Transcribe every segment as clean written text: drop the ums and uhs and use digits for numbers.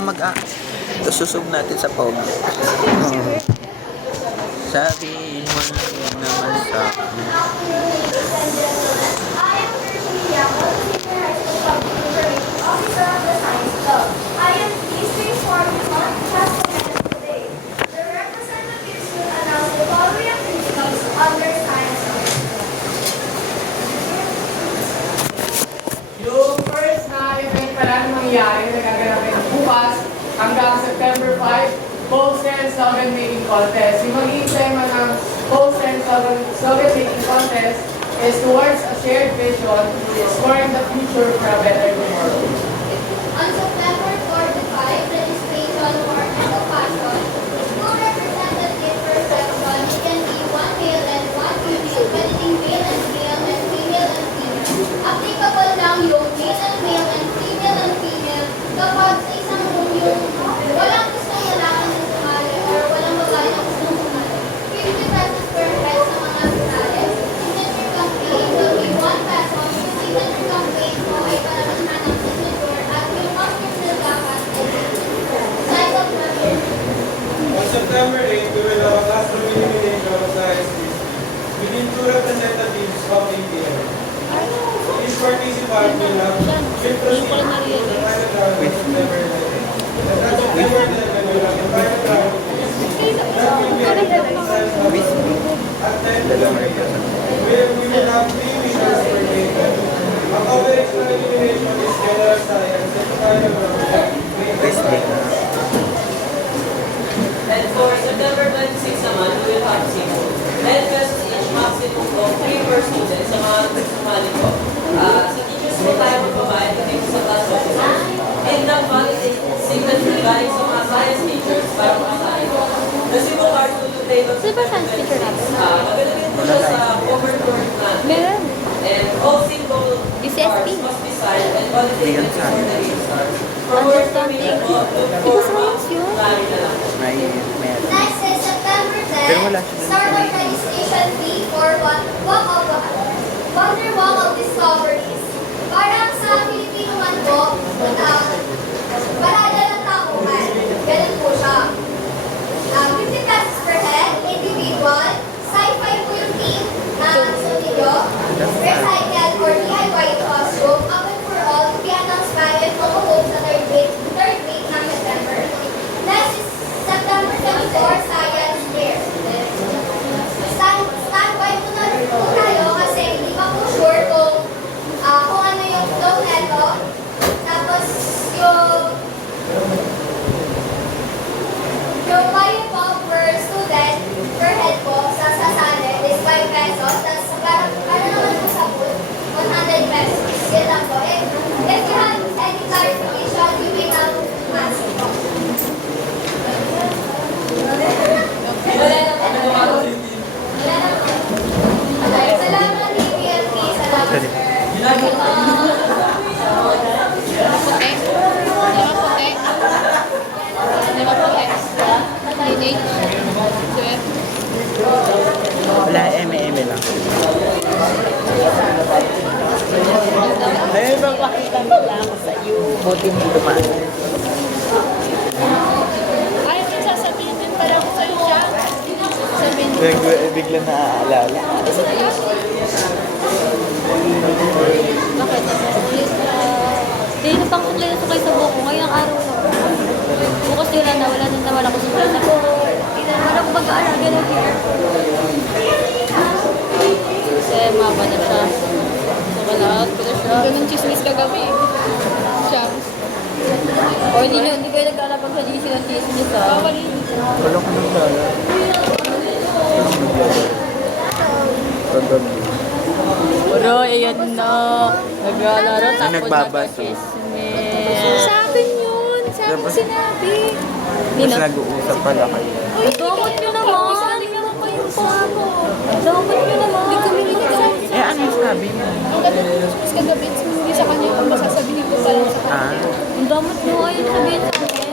mga susog natin sa pogi. Sabihin mo na rin naman sa akin. I am pleased to inform you on behalf of today. The representatives will announce the following principles under science. Yung first na event pala na mangyayari na gaganapin bukas hanggang September 5, poster and slogan making contest. Yung magiging tema ng poster and slogan making contest is towards a shared vision, exploring the future for a better tomorrow. On September 4 to 5, registration for Eco Fashion. School representative per section, it can be one male and one female, pwedeng male and male and female and female. Applicable lang yung male and male and female kapag sa isang room yung walang gustong lalaki na sumali or walang babae na gustong sumali. 50 pesos per head sa mga sumali. Signature campaign will be 1 peso. Yung signature campaign mo ay para manhanap signature at yung masters na dapat ay size of the On September 8, we will have a classroom elimination of science quiz within 2 representatives of ATM. Each participant will proceed to the final round on September 9. And on September 11, we will have the final round of quiz. That will be held in science laboratory at 10 p.m. where we will have 3 winners per table. Ang coverage ng elimination is general science and final round is And for September 26 naman, we will have 6. 10 pesos each maximum of 3 per student sa mga sumali ko. Sa teachers po tayo magbabayad dito sa class officer. And ang valid signature galing sa mga science teachers para makasahin. The Cebu card will be played on September 26. Magandang po siya sa cover tour plan. Meron. And all single cards must be signed and validated before the game starts. For more information, look for plan na lang. Meron. Next is September 10. Pero wala siya Start of registration fee for Wonder Walk of Discoveries. Parang sa Filipino man po, parada ng tauhan. Ganun po siya. 50 pesos per head, individual. Sci-fi po yung team na gusto ninyo. Recycle or DIY costume. Open for all to be announced by and promote sa third week ng September. Next is September 24, Science Fair. Standby po na rin po tayo kasi hindi pa po sure kung ano yung flow neto. Tapos yung bayad po per student, per head po, sa sasali is 5 pesos. Tapos para naman po sa food, 100 pesos. Yan lang po. If you have any clarification, you may now ask po. Salamat ni PLP. Salamat, sir. Wala, eme lang. Ayun bang makita nila ako sa iyo. Buti mo dumaan. Ay, may sasabihin din pala ako sa'yo siya. Sabihin mo. Bigla naaalala. Bakit? Hindi na pang suklay na suklay sa buko. Ngayong araw na. Bukas nila na wala nang nawala ko suklay na buko. Hindi na naman ako mag-aaraga ng hair. Kasi maba na siya. So, kalahat ko na siya. Ganun chismis kagabi. Siya. O, hindi kayo naglalabag sa GC ng chismis, ha? Wala ko nang lala. Walang nagyala. Kagabi. Bro, ayan na. Naglalaro tapos nagbabaso. nagkakismis. Sa akin yun. Sa akin Tapos- sinabi. Tapos nag-uusap pala kayo. Ay, damot nyo naman. Sabi naman pa yung paano. Damot nyo naman. Hindi kami nagsasabi. Eh, ano yung sabi mo? Mas kagabi, hindi sa kanya kung masasabihin ko pa lang sa kanya. Ah, Ang damot nyo ayun sabihin sa akin.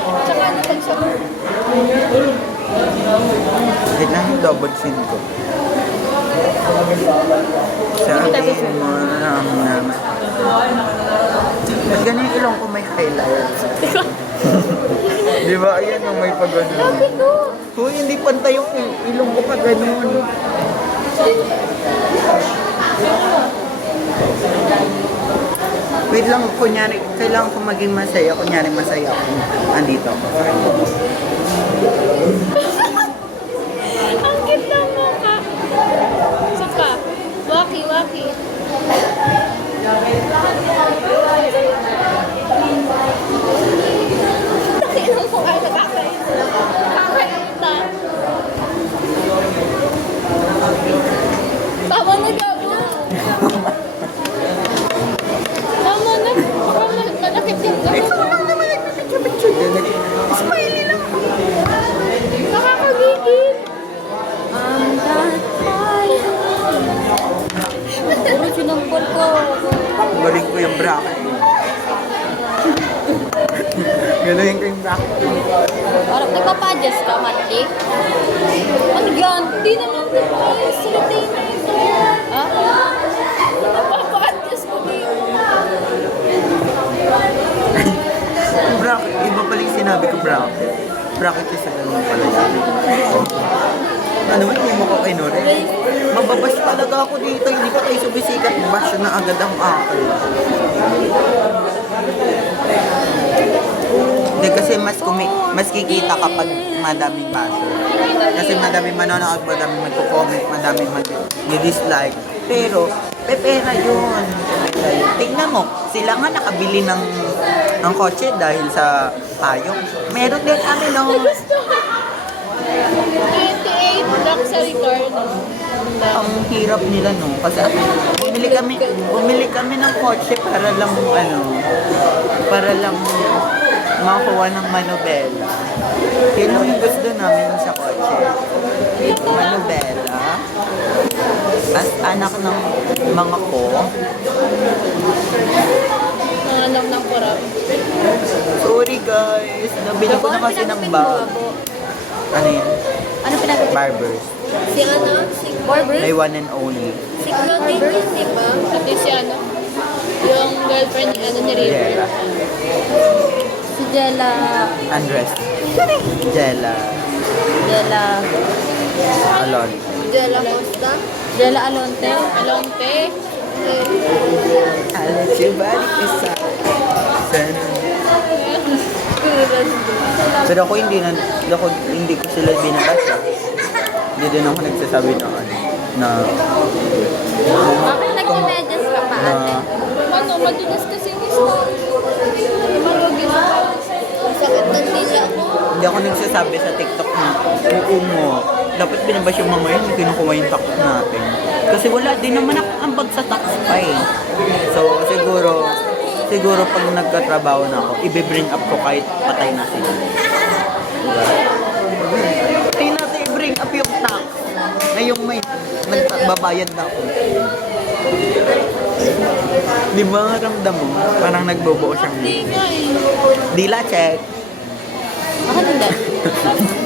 Tsaka ano pag siya. wait lang yung double chin ko. Sabi mo naman. Ba't ganun yung ilong ko may highlights? Di ba? Ayan ang may pag-ganun. Uy, hindi pantay yung ilong ko pa ganun. Wait lang, kunyari, kailangan ko maging masaya. Kunyari masaya ako. Andito ako. Ang cute ng mukha. Isa pa. Waki, waki. Laki ng mukha. Nakakainta. Tama na gabo. Tama na. Malakit yung Ikaw lang naman nagpipicture-picture din. Smiley lang. nakakagigil. Puro sinampol ko. Galing ko yung bracket. Galing ko yung bracket. Parang nagpapadjust ka, Mati? Ano yan? Di naman nagpapadjust sa retainer ito. Ah? Nagpapadjust ko dito. Yung bracket, iba pala yung sinabi ko bracket. Bracket yung sa ganun pala yan. Ano man, hindi mo ko kay Nore. Mababash talaga ako dito, hindi pa tayo sumisikat. Bash na agad ang akin. Hindi kasi mas kikita kapag madaming basher. Kasi madaming manonood, madaming magko-comment, madaming mag-dislike. Pero, pepera yun. Tingnan mo, sila nga nakabili ng kotse dahil sa payong. Meron din kami no. 28 lang sa return. Ang hirap nila no. Kasi bumili kami ng kotse para lang makuha ng manobela. Yun lang yung gusto namin sa kotse. Manobela. As anak ng mga ko. Mga anak ng kurap. Sorry guys. Nabili ko na kasi ng bag. Ano yun? Ano pinag- Barbers. Si ano? Si Barber? My one and only. Si Claudine yun, di ba? Pati si ano? Yung girlfriend ni ano ni River. Jella. Si Jella. Andres. Jella. Jella. Alon. Jella Costa? Jella Alonte? Alonte? I'll let you balik isa. Pero ako hindi ko sila binabasa. Hindi din ako nagsasabi na Bakit nagme-medyas ka pa, ate? Ano, madulas kasi yung style. Marugin na. Sakit ng dila ko. Hindi ako nagsasabi sa TikTok na oo mo. Dapat binabas yung mga yun, kinukuha yung tax natin. Kasi wala din naman ako ambag sa tax pa eh. So siguro pag nagkatrabaho na ako, i-bring up ko kahit patay na sila. Diba? Patay natin i-bring up yung tax na yung may nagbabayad na ako. Di ba ramdam mo? Parang nagbobuo siyang dila check. Ako hindi.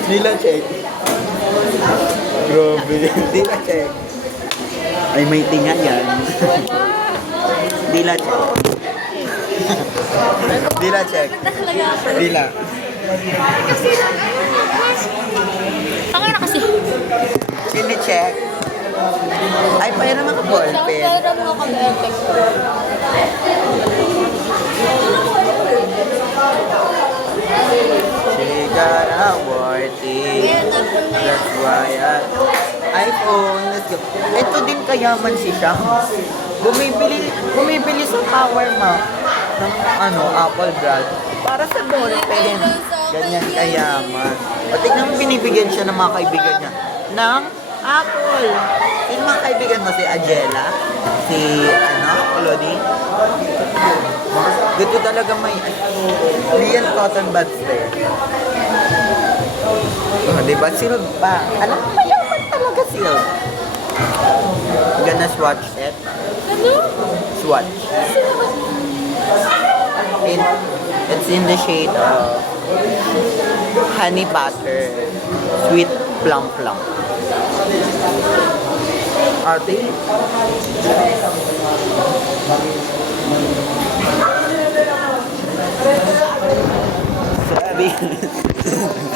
Dila check. Grabe. Dila check. Ay may tinga yan. Dila check. Dila check. Dila. Tanga na kasi. Sine-check. Ay, pera mga ballpen. Pera mo kami, ate. She got a worthy. That's why iPhone, let's go. Ito din kayaman si Shang. Bumibili sa Power Mac ng Apple brand. Para sa ballpen. Ganyan kayaman. Pati nang binibigyan siya ng mga kaibigan niya ng Apple. Sino mga kaibigan mo? Si Angela? Si Claudine? Dito talaga may Lian Cotton Buds there. Diba? Silk pa. Alam mo, mayaman talaga silk. Gonna swatch it. Ano? Swatch. It's in the shade of honey butter, sweet plum plum. Ate? Hindi.